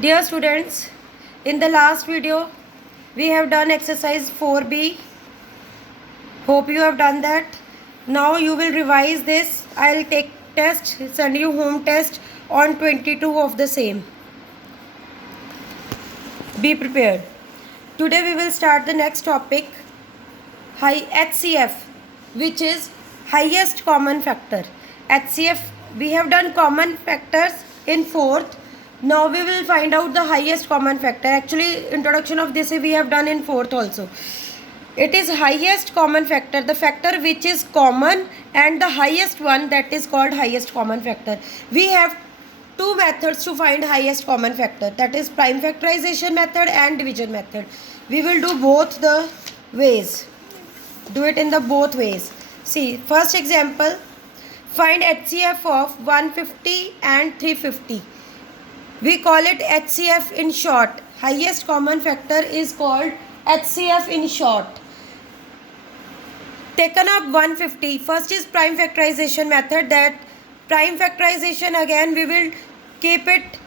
Dear students, in the last video we have done exercise 4B. Hope you have done that. Now you will revise this. I will take test, send you home test on 22 of the same. Be prepared. Today we will start the next topic, HCF, which is highest common factor. HCF, we have done common factors in 4th. Now we will find out the highest common factor. Actually, introduction of this we have done in 4th also. It is highest common factor, the factor which is common and the highest one, that is called highest common factor. We have two methods to find highest common factor, that is prime factorization method and division method. We will do both the ways. Do it in the both ways. See, first example, find HCF of 150 and 350. We call it HCF in short. Highest common factor is called HCF in short. Taken up 150. First is prime factorization method. That prime factorization, again we will keep it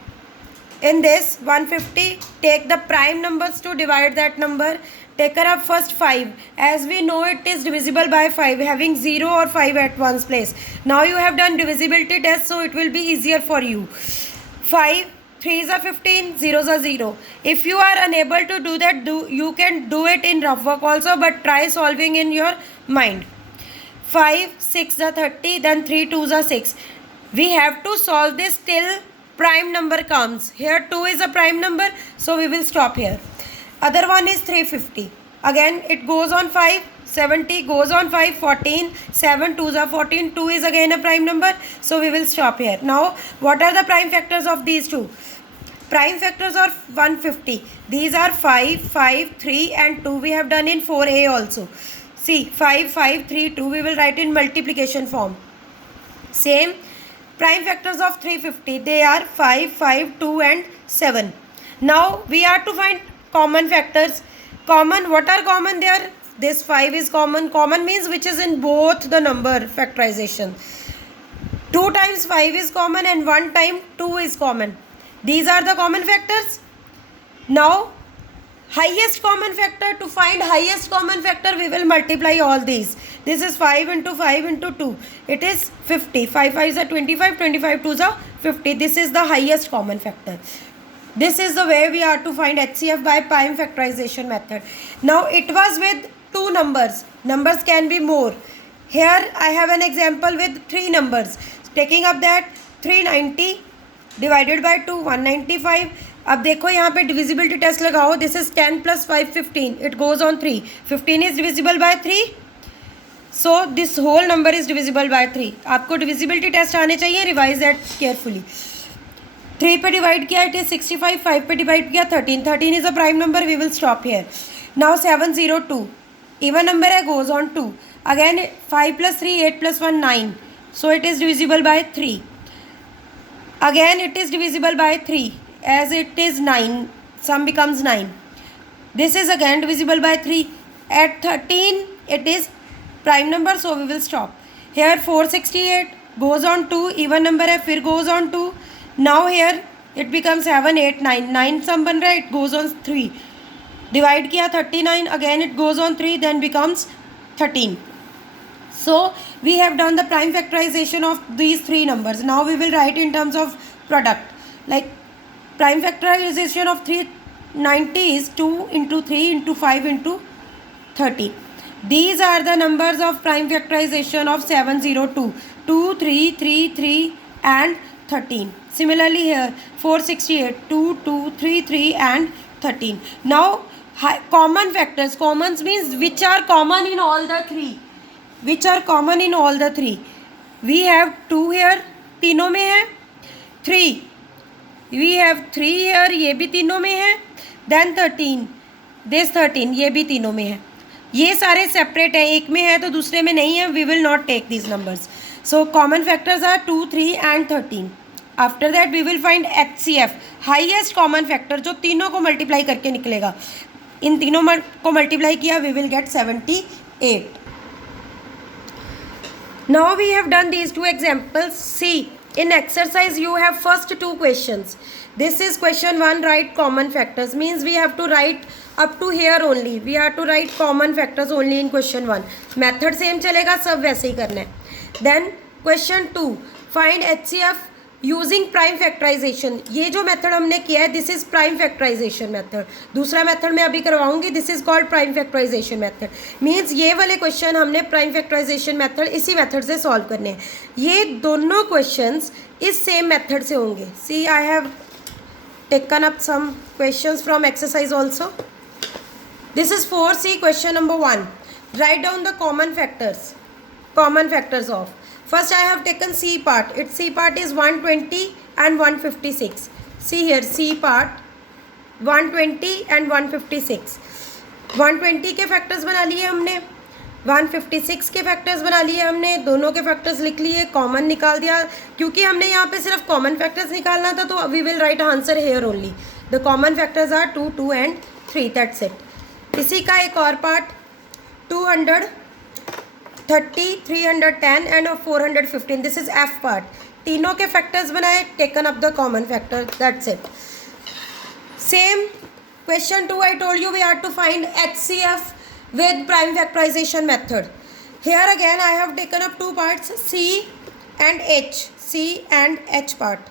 in this 150. Take the prime numbers to divide that number. Taken up first 5. As we know, it is divisible by 5, having 0 or 5 at one's place. Now you have done divisibility test, so it will be easier for you. 5, 3s are 15, 0s are 0. If you are unable to do that, you can do it in rough work also, but try solving in your mind. 5, 6 are 30, then 3 2s are 6. We have to solve this till prime number comes. Here 2 is a prime number, so we will stop here. Other one is 350. Again it goes on 5, 70 goes on 5, 14, 7 2s are 14, 2 is again a prime number, so we will stop here. Now what are the prime factors of these two? Prime factors are 150. These are 5, 5, 3 and 2. We have done in 4A also. See, 5, 5, 3, 2 we will write in multiplication form. Same prime factors of 350. They are 5, 5, 2 and 7. Now we are to find common factors. Common, what are common there? This 5 is common. Common means which is in both the number factorization. 2 times 5 is common and 1 time 2 is common. These are the common factors. Now highest common factor, to find highest common factor we will multiply all these. This is 5 into 5 into 2. It is 50. 5 5s are 25, 25 2s are 50. This is the highest common factor. This is the way we are to find HCF by prime factorization method. Now it was with two numbers. Numbers can be more. Here I have an example with 3 numbers. Taking up that 390 divided by 2, 195. अब देखो यहाँ पे divisibility test लगाओ. This is 10 plus 5 15. It goes on 3. 15 is divisible by 3. So this whole number is divisible by 3. आपको divisibility test आने चाहिए. Revise that carefully. 3 पे divide किया, इट इज 65. 5 पे डिवाइड किया 13. 13 is a prime number. We will stop here. Now 702 even number है, goes on 2. Again 5 plus 3 8 plus 1 9. So it is divisible by 3. Again it is divisible by 3, as it is 9, sum becomes 9. This is again divisible by 3. At 13 it is prime number, so we will stop. Here 468 goes on 2, even number है, फिर goes on 2. Now here it becomes 7 8 9. 9 sum बन रहा है, it goes on 3. Divide किया 39, again it goes on 3, then becomes 13. So we have done the prime factorization of these 3 numbers. Now we will write in terms of product. Like prime factorization of 390 is 2 into 3 into 5 into 30. These are the numbers of prime factorization of 702. 2, 3, 3, 3 and 13. Similarly here 468, 2, 2, 3, 3 and 13. Now common factors. Commons means which are common in all the 3. Which are common in all the 3. We have 2 here, तीनों में है. 3, we have 3 here, ये भी तीनों में है. Then 13, this 13, ये भी तीनों में है. ये सारे सेपरेट हैं, एक में है तो दूसरे में नहीं है. We will not take these numbers. So common factors are 2, 3 and 13. After that we will find HCF, highest common factor, जो तीनों को मल्टीप्लाई करके निकलेगा. इन तीनों को मल्टीप्लाई किया, we will get 78. Now we have done these two examples. See, in exercise you have first two questions. This is question 1, write common factors, means we have to write up to here only, we have to write common factors only in question 1. Method same चलेगा, सब वैसे ही करना है. Then question 2, find HCF using prime factorisation. ये जो method हमने किया है this is prime factorisation method. दूसरा मेथड मैं अभी करवाऊंगी, this is called prime factorisation method. Means ये वाले क्वेश्चन हमने प्राइम फैक्टराइजेशन मेथड इसी मेथड से सॉल्व करने हैं. ये दोनों क्वेश्चंस इस सेम मेथड से होंगे. See I have taken up some questions from exercise also. This is 4C question number 1. Write down the common factors of. First I have taken C part. Its C part is 120 and 156. See here, C part 120 and 156. 120 के factors बना लिए हमने, 156 के factors बना लिए हमने, दोनों के फैक्टर्स लिख लिए, कॉमन निकाल दिया. क्योंकि हमने यहाँ पे सिर्फ कॉमन फैक्टर्स निकालना था तो we will write answer here only. The common factors are 2, 2 and 3. That's it. इसी का एक और part 230, 310 and 415. This is F part. तीनों के फैक्टर्स बनाए, taken up the common factor. That's it. Same question 2 I told you we have to find HCF with prime factorization method. Here again I have taken up two parts, C and H. C and H part.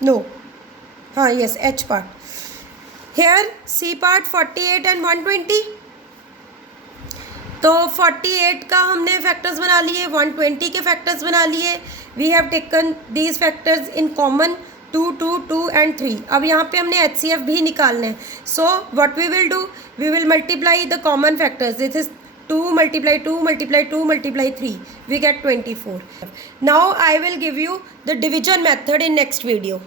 No. Yes, H part. Here C part 48 and 120. तो 48 का हमने factors बना लिए, 120 के factors बना लिए. We have taken these factors in common 2, 2, 2 and 3. अब यहाँ पे हमने HCF भी निकालना है. So what we will do, we will multiply the common factors. This is 2 multiply 2 multiply 2 multiply 3. We get 24. Now I will give you the division method in next video.